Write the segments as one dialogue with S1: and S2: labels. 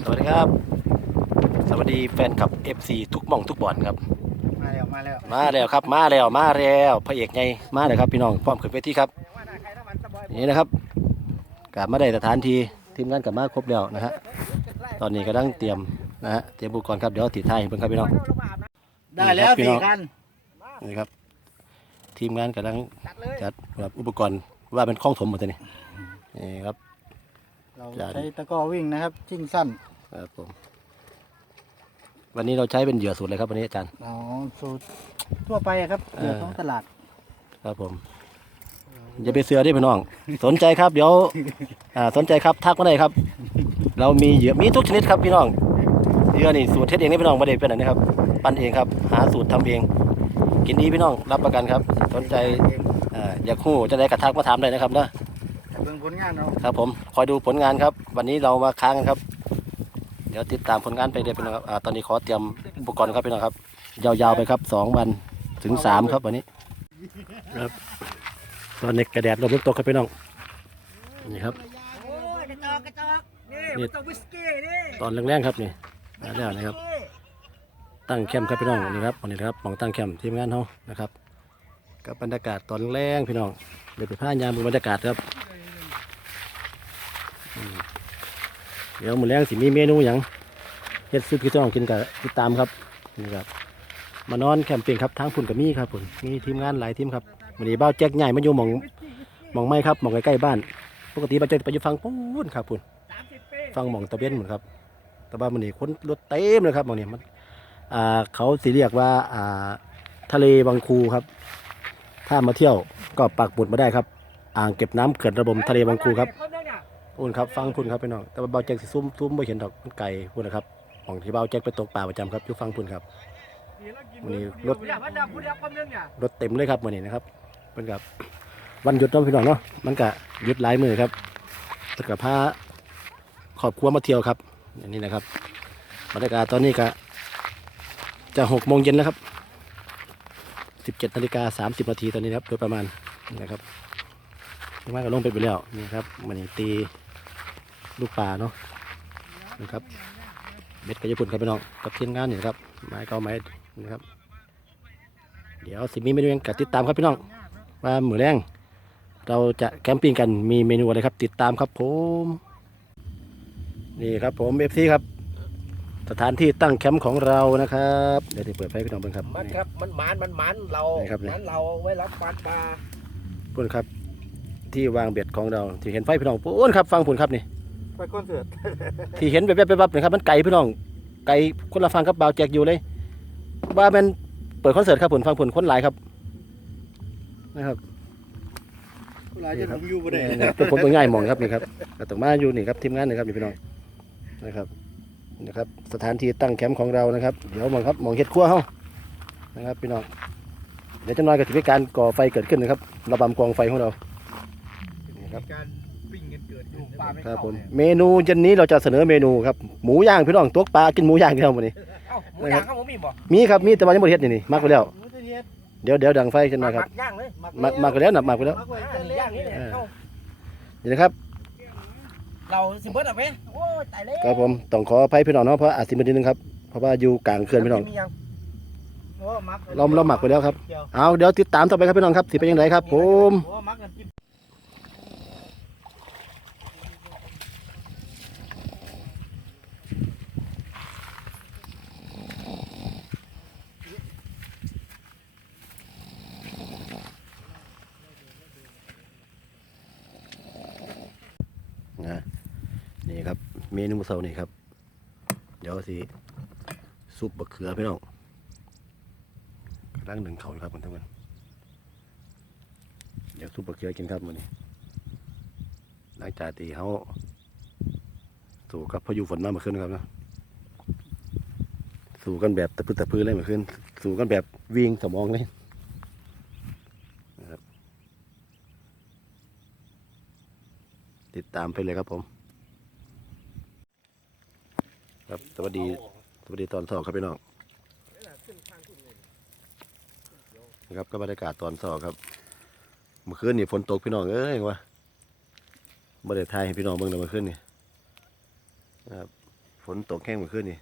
S1: สวัสดีครับ สวัสดีแฟนคลับ FC ทุกหม่องทุกบ่อนครับ
S2: มาแล้วมาแล้ว
S1: มาแล้วครับ มาแล้ว มาแล้วพระเอกไงมาแล้วครับพี่น้องพร้อมขึ้นเวทีครับ นี่นะครับกลับมาได้สถานที่ทีมงานกลับมาครบแล้วนะฮะ ตอนนี้กำลังเตรียมนะฮะ เตรียมอุปกรณ์ครับ เดี๋ยวติดท้ายให้เพิ่นครับพี่น้อง
S2: ได้แล้ว
S1: พี่
S2: สี่
S1: น้อง
S2: คัน
S1: นี่ครับ ทีมงานกำลังจัดแบบอุปกรณ์ว่าเป็นข้องถมหมดเลยนี่นี่ครับ
S2: เรา
S1: จัด
S2: ใช้ตะกร้อวิ่งนะครับจิ้งสั้น
S1: ครับผมวันนี้เราใช้เป็นเหยื่อสูตรเลยครับวันนี้อาจารย์
S2: อ๋อสูตรทั่วไปอะครับเหยื่อ
S1: เออ
S2: ท้องตลาด
S1: ครับผม อย่าไปเสือได้พี่น้อง สนใจครับเดี๋ยวอ่าสนใจครับทักมาได้ครับ เรามีเหยื่อมีทุกชนิดครับพี่น้องเหยื่อนี่สูตรเทสเองนี่พี่น้องไม่ได้เป็นอะไรนะครับ ปั้นเองครับ หาสูตรทำเอง กินดีพี่น้องรับประกันครับ สนใจอ่าอยากคู่จะได้กระทักมาถามได้นะครับนะ
S2: เบิ่งผลงานเรา
S1: ครับผมคอยดูผลงานครับ วันนี้เรามาค้างกันครับ เดี๋ยวติดตามผลงานไปเรื่อยพี่น้องครับอ่าตอนนี้ขอเตรียมอุปกรณ์ครับพี่น้องครับ ยาวๆไปครับสองวันถึงสามครับวันนี้ครับตอนนี้กระแดดลมตกครับพี่น้องนี่ครับ
S3: โอ้ยกระจอกกระจอกนี่
S1: นี่
S3: มันต้องวิสกี้นี่
S1: ตอนแรงๆครับนี่มาแล้วนะครับ ตั้งแคมป์ครับพี่น้องนี่ครับวันนี้นะครับหมองตั้งแคมป์ทีมงานเขานะครับกับบรรยากาศตอนแรงพี่น้องเดี๋ยวไปพายามดูบรรยากาศครับอืม เดี๋ยวมื้อแรงสิมีเมนูอย่างเฮ็ดซุปพี่น้องกินกับติดตามครับนี่ครับ มานอนแคมปิ้งครับทางพุ่นกับมีครับพุ่นมีทีมงานหลายทีมครับวันนี้เบ้าแจ็คใหญ่มาอยู่หมองหมองไม้ครับหมองใกล้ๆบ้าน ปกติบ้าแจ็คไปอยู่ฝั่งปูนครับพุ่นฟังหมองตะเบนเหมือนครับ แต่ว่ามันนี่คนรถเต็มเลยครับหมองนี้มันอ่าเขาสิเรียกว่าอ่าทะเลบางคูครับ ถ้ามาเที่ยวก็ปักบุดมาได้ครับ อ่างเก็บน้ำเขื่อนระบบทะเลบางคูครับ อุ่นครับฟังพุ่นครับพี่น้องแต่ว่าเบาแจ็คสิซุ่มซุ่มไม่เห็นดอกมันไก่พุ่นนะครับหมองที่เบาแจ็คไปตกป่าประจำครับอยู่ฟังพุ่นครับวันนี้รถ
S3: เนี่ย
S1: รถเต็มเลยครับวันนี้นะครับเป็นกับวันหยุดเน้องพี่น้องเนาะมันก็หยุดหลายมือครับแล้วก็พาครอบครัวมาเที่ยวครับอันนี้นะครับบรรยากาศตอนนี้ก็จะหกโมงเย็นแล้วครับสิบเจ็ดนาฬิกาสามสิบนาทีตอนนี้ครับโดยประมาณนะครับทางบ้านก็ลงไปไปแล้วนี่ครับมันตี ลูกปลาเนาะนะครับเบ็ดกระญี่ปุ่นครับพี่น้องกับทีมงานนี่นะครับไม้เก้าไม้นะครับ เดี๋ยวสิมีเมนูหยังกัติดตามครับพี่น้องว่ามือแรงเราจะแคมปิ้งกันมีเมนูอะไรครับ ติดตามครับผมนี่ครับผมเอฟซีครับ สถานที่ตั้งแคมป์ของเรานะครับเดี๋ยวจะเปิดไฟให้พี่น้องเบิ่งครับ
S3: มัน
S1: นี่
S3: ครับมันหมานมันหมานเรา
S1: นี่ครับนี่
S3: มันเราไว้รับปานปลา
S1: พุ่นครับ ที่วางเบ็ดของเราที่เห็นไฟพี่น้องพุ่นครับฟังพุ่นครับนี่
S2: ไปคอนเสิร์ต
S1: ที่เห็นแบบแบบแบบนะครับมันไก่พี่น้องไก่คนละฟังครับเบาวแจกอยู่เลยว่ามันเปิดคอนเสิร์ตครับผลฟังผลคนหลายครับนะครับ
S2: เวลาจะผมอยู่บ่ได้
S1: นี่ตัวผมตัวง่ายหมองครับนี่ครับก็ต้องมาอยู่นี่ครับทีมงานนี่ครับนี่พี่น้องนะครับนะครับ สถานที่ตั้งแคมป์ของเรานะครับ เดี๋ยวมองครับมองเฮ็ดครัวเฮานะครับพี่น้องเดี๋ยวจะน้อยก็จะมีการก่อไฟเกิดขึ้นนะครับ ระบำกองไฟของเรา นี่ครับ
S3: การ ปลาไม่
S1: ครับ
S3: เข้า
S1: ผม
S3: เนี่ย
S1: เมนูเย็นนี้เราจะเสนอเมนูครับหมูย่างพี่น้องตัวปลากินหมูย่างกันแล้ววันนี้
S3: เอ้าหมูย่างข้าวหมูมีบ่
S1: มีครับมีแต่ว่ายังไม่ได้เฮ็ดนี่นี่มักไปแล้ว
S2: หมูทะเนียด
S1: เดี๋ยวเดี๋ยวดังไฟขึ้นมาครับ
S3: หมักย่างเลย
S1: มักมักไปแล้วนะมักไปแล้ว
S2: มักไว้
S3: อ่านี่ย่างนี่เนี่ย
S1: เออ
S3: เอ้า
S1: เดี๋ยวนะครับ
S3: เราสิเบิร์ดเอาไปโอ้ยตายแล้ว
S1: ครับผมต้องขออภัยพี่น้องเนาะเพราะอาจสิมันนิดนึงครับเพราะว่าอยู่กลางเขื่อนพี่น้อง
S3: มียัง
S2: โอ้มัก
S1: เราเราหมักไปแล้วครับ
S2: เกี่ยว
S1: เอาเดี๋ยวติดตามต่อไปครับพี่น้องครับสิเป็นยังไงครับผม
S2: โอ้มักกันจิ้ม
S1: นะนี่ครับ เมนูเสาร์นี่ครับ เดี๋ยวสิซุปบะเขือพี่น้องกำลังหนึ่งเขาอยู่ครับคุณทั้งวันเดี๋ยวซุปบะเขือกินครับมื้อนี้หลังจากที่เขาสู่กับพายุฝนมาเมื่อคืนครับนะสู่กันแบบตะพื้นตะพื้นเลยเมื่อคืนสู่กันแบบวิ่งสมองเลยติดตามไปเลยครับผม ครับสวัสดีสวัสดีตอนสองครับพี่น้องนะครับก็บรรยากาศตอนสองครับ เมื่อคืนนี่ฝนตกพี่น้องเอ้ยวะบ่ได้ทายให้พี่น้องเบิ่งเลยเมื่อคืนนี่ครับฝนตกแห้งเมื่อคืนนี่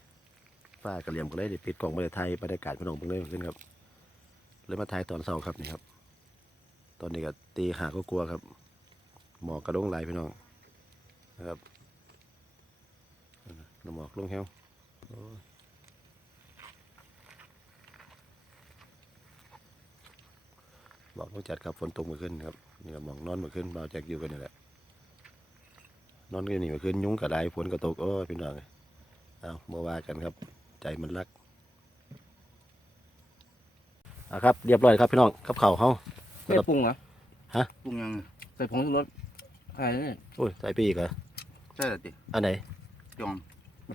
S1: ฟ้ากระเหลี่ยมก็เลยปิดกล่องบรรยไทยบรรยากาศพี่น้องเพิ่งเลยเมื่อคืนครับเลยมาถ่ายตอนเช้าครับนี่ครับ ตอนนี้ก็ตีหาก็กลัวครับ หมอกกระดงไหลายพี่น้องนะครับ น้ำหมอกลงแห้วโอ้ยบอกต้องจัดครับฝนตกเมื่อคืนครับนี่ก็หมองนอนเมื่อคืนเบาแจกอยู่กันนี่แหละนอนกันนี่เมื่อคืนยุงกระไดฝนกระตกโอ้ยพี่น้องเอ้ยเอามาว่ากันครับ ใจมันรักอะครับเรียบร้อยครับพี่น้องกับเข่าวเฮา
S3: ไม่ปรุงเหรอ
S2: ปรุงยัง
S3: ใส่ผงชูรสอะไรนี่
S1: โอ้ยใส่ไปอีกเหรอ
S2: ใช่หรอติ
S1: อันไหน
S2: ยอง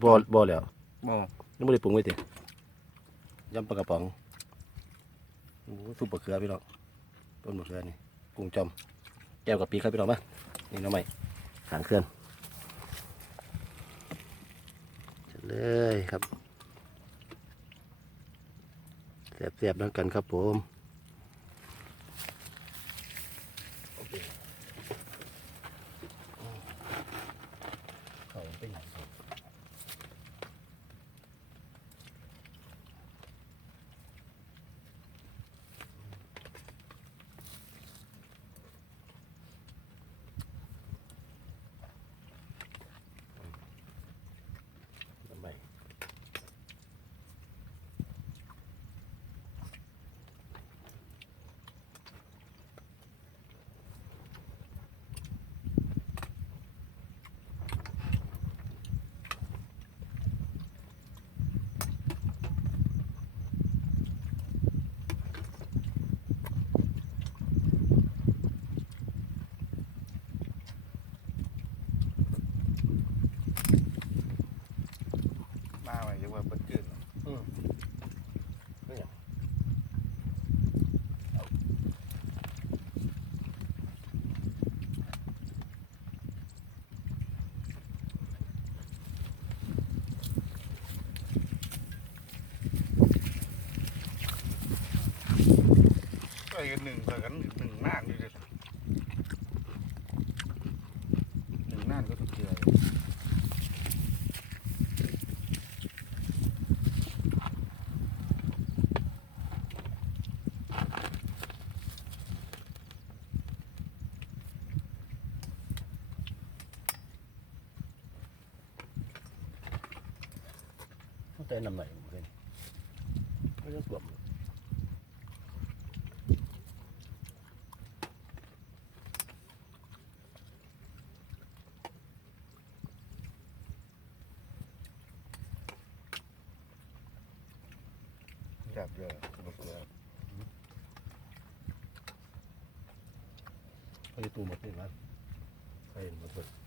S1: บ่บ่แล้ว
S3: บ่
S1: ยังไม่ได้ปรุงไว้ติยำปลากระป๋องโอ้ซุปมะเขือพี่น้องต้นมะเขือนี่กุ้งจอมแก้วกับปีครับพี่น้องมานี่น้องใหม่หางเคลื่อนเสร็จเลยครับเสียบๆแล้วกันครับผมเขาเป็นไง ทำไม
S2: มาไว้ยังว่าเปิดจืด ก็อีกหนึ่งเท่กันหนึ่งน่านนี่เลยหนึ่งน่านก็ถูกเจือ
S1: ต้องใจนำใหม่ผมเคยไม่ต้องสวม
S2: จับเลยมะเขือ
S1: เขาจะตูหมดเลยมั้ยใครเห็นหมดเลย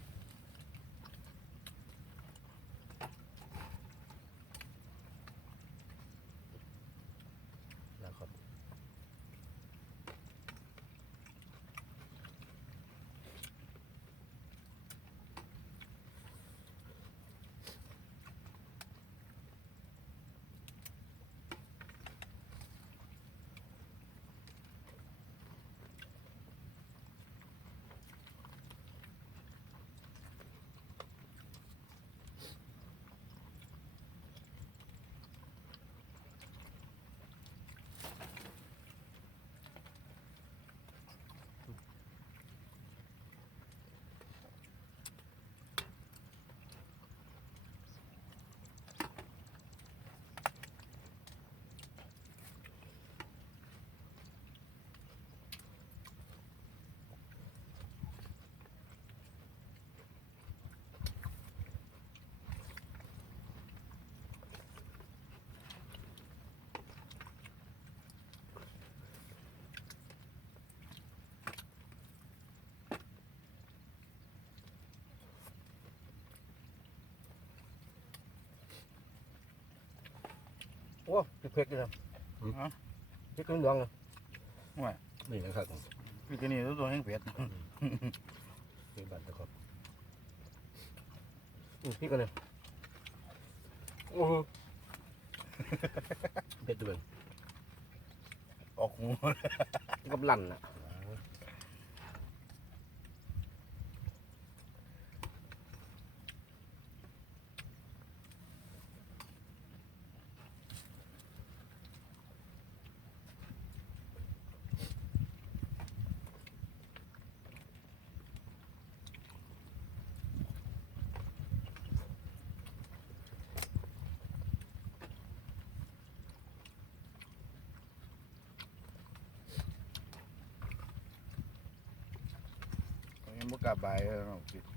S3: โอ้พริกเผ็ดเลยพริกเหลืองๆเลย
S1: นี่นะครับ
S2: พี่จะนี่ตัวแห้งเผ็ด
S1: นี่บัตรนะครับ
S3: อืมพริกกันเลยโอ้โห
S1: เบ็ดด้วย
S2: ออกหู
S3: กับลั่นอะ
S2: มุนก
S3: ลับไปแล้วเน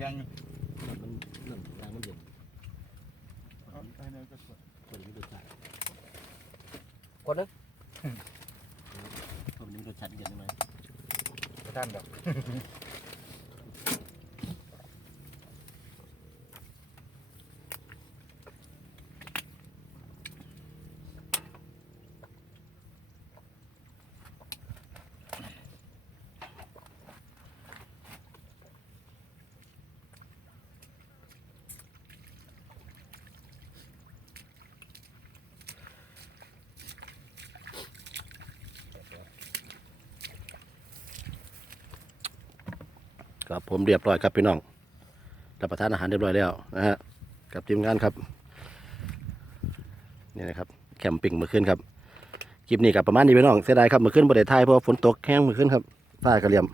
S2: นี่หนังอยู่
S1: น้ำมันน้ำยางมันเย็น
S2: ไปไหนก็สวย
S1: คนนี้รสชาติ
S3: คนนึง
S1: คนนี้รสชาติเย็นไหม
S3: ประท่านดอก
S1: ครับผมเรียบร้อยครับพี่น้องรับประทานอาหารเรียบร้อยแล้วนะฮะกับทีมงานครับนี่นะครับแคมปิ้งมื่อคืนครับคลิปนี้กับประมาณนี้พี่น้องเสียดายครับมื่อคืนบริเวณไทยเพราะฝนตกแห้งมื่อคืนครับฟ้ากระเหลี่ยม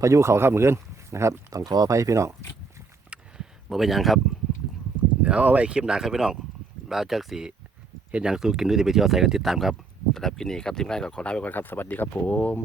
S1: พายุเขาครับมื่อคืนนะครับต้องขออภัยพี่น้องบ่เป็นยังครับ เดี๋ยวเอาไว้คลิปหน้าครับพี่น้องเราจะสีเห็นย่างสู้กินหรือจะไปเที่ยวใส่กันติดตามครับสำหรับคลิปนี้ครับทีมงานก็ขอลาไปก่อนครับสวัสดีครับผม